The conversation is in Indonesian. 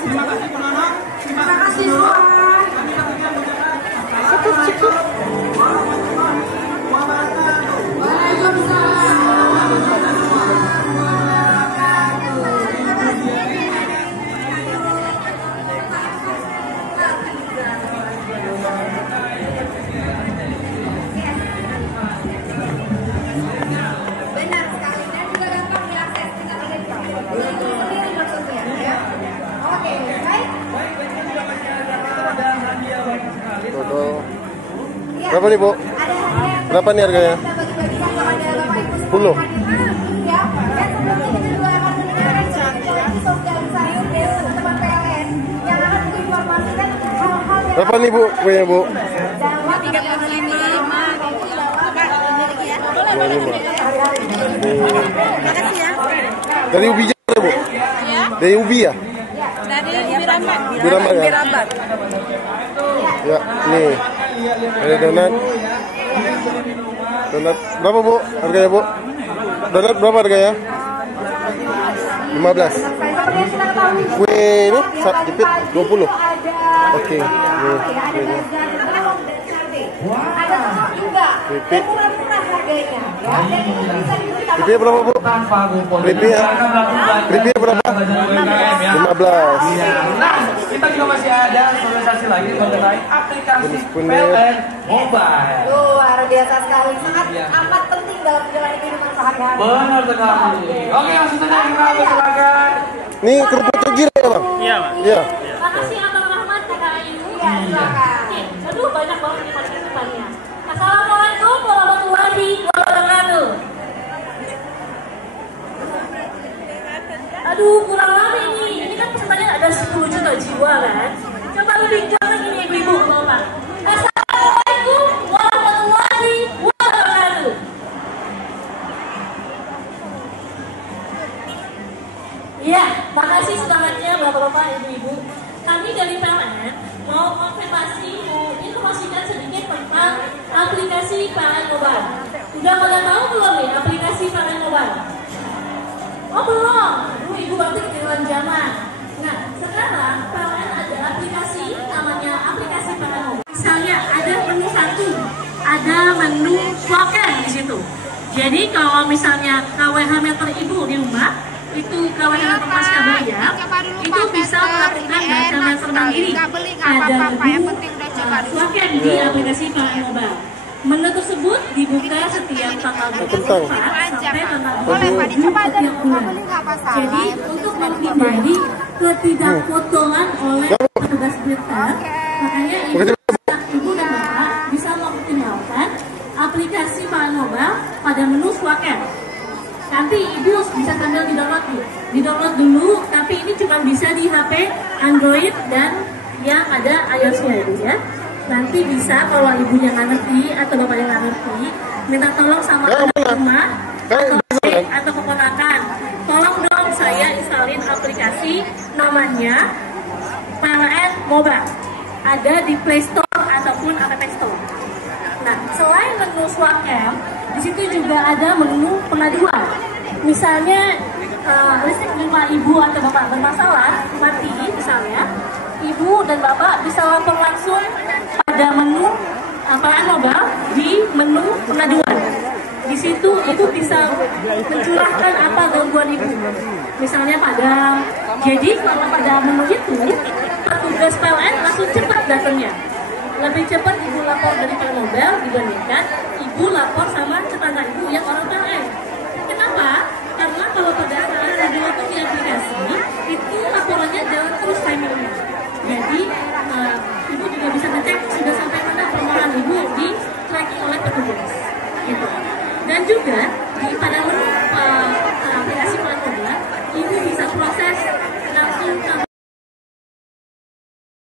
Terima kasih penonton. Terima kasih semua. Cukup. Benar sekali dan juga gampang diakses kita sendiri maksudnya ya. Oke, baik. Total. Berapa nih, Bu? Berapa nih harganya? 10. Ya, dan sebelumnya kita juga akan mendengarkan sosialisasi dari teman-teman PLN yang akan menginformasikan hal-hal yang Berapa nih, Bu? Punya, Bu? 35. Dari Ubi ya, Bu? Dari Ubi ya? Dari Birabat. Birabat ya? Birabat. Ya, nih. Ada donat. Donat berapa, Bu? Harganya, Bu? Donat berapa harganya? 15. Kue ini jepit 20. Oke. Nih, kuenya. Ada cocok juga dan murah-murah harganya ya. Dan ini bisa dibeli Keripik berapa, Bu? Keripik ya? Keripik berapa? 15. Nah, kita juga masih ada sosialisasi lagi mengenai aplikasi PLN Mobile. luar biasa sekali, sangat amat penting dalam menjalani kehidupan sehari-hari. Benar sekali. Oke, langsung saja kita silakan. Ini kerupuk cugir ya, Bang? Iya, Pak. Iya. Makasih Abang Rahmat kakak Ayu. Iya, silakan. Aduh banyak banget nih partisipannya. Assalamualaikum warahmatullahi wabarakatuh. Aduh kurang rame ini. Ini kan pesertanya ada 10 juta jiwa kan. Coba lebih jauh lagi nih ibu-ibu bapak. Assalamualaikum warahmatullahi wabarakatuh. Iya, makasih semangatnya bapak-bapak, ibu-ibu. Kami dari PLN mau konfirmasi, mau informasikan sedikit tentang aplikasi PLN Mobile. Udah pada tahu belum nih aplikasi PLN Mobile? Oh belum, aduh ibu berarti ketinggalan zaman. Nah, sekarang PLN ada aplikasi, namanya aplikasi PLN Mobile. Misalnya ada menu 1, ada menu slogan di situ. Jadi kalau misalnya KWH meter ibu di rumah, itu KWH meter Pascabaya, itu bisa melakukan baca meter mandiri. Ada menu slogan di aplikasi PLN Mobile. Menu tersebut dibuka setiap tanggal 24 sampai tanggal 27 setiap bulan. Jadi untuk menghindari ketidakfotoan oleh petugas printer, makanya ibu dan bapak bisa mengoptimalkan aplikasi PLN Mobile pada menu slogan. Nanti ibu bisa sambil di-download dulu, tapi ini cuma bisa di HP Android dan yang ada iOS-nya ya. Nanti bisa kalau ibunya nggak ngerti atau bapaknya nggak ngerti, minta tolong sama anak rumah atau adik atau keponakan. Tolong dong saya instalin aplikasi namanya PLN Mobile. Ada di Play Store ataupun App Store. Nah, selain menu swap M, di situ juga ada menu pengaduan. Misalnya listrik di rumah ibu atau bapak bermasalah, mati misalnya, ibu dan bapak bisa lapor langsung pada menu PLN Mobile di menu pengaduan. Di situ itu bisa mencurahkan apa gangguan ibu, misalnya padam. Jadi kalau pada menu itu petugas PLN langsung cepat datangnya. Lebih cepat ibu lapor dari PLN Mobile dibandingkan ibu lapor sama tetangga ibu yang orang PLN. Kenapa? Karena kalau pada saat ibu lapor di aplikasi itu laporannya jalan terus timernya. Jadi ibu juga bisa ngecek sudah sampai mana permohonan ibu di tracking oleh petugas. Gitu. Dan juga pada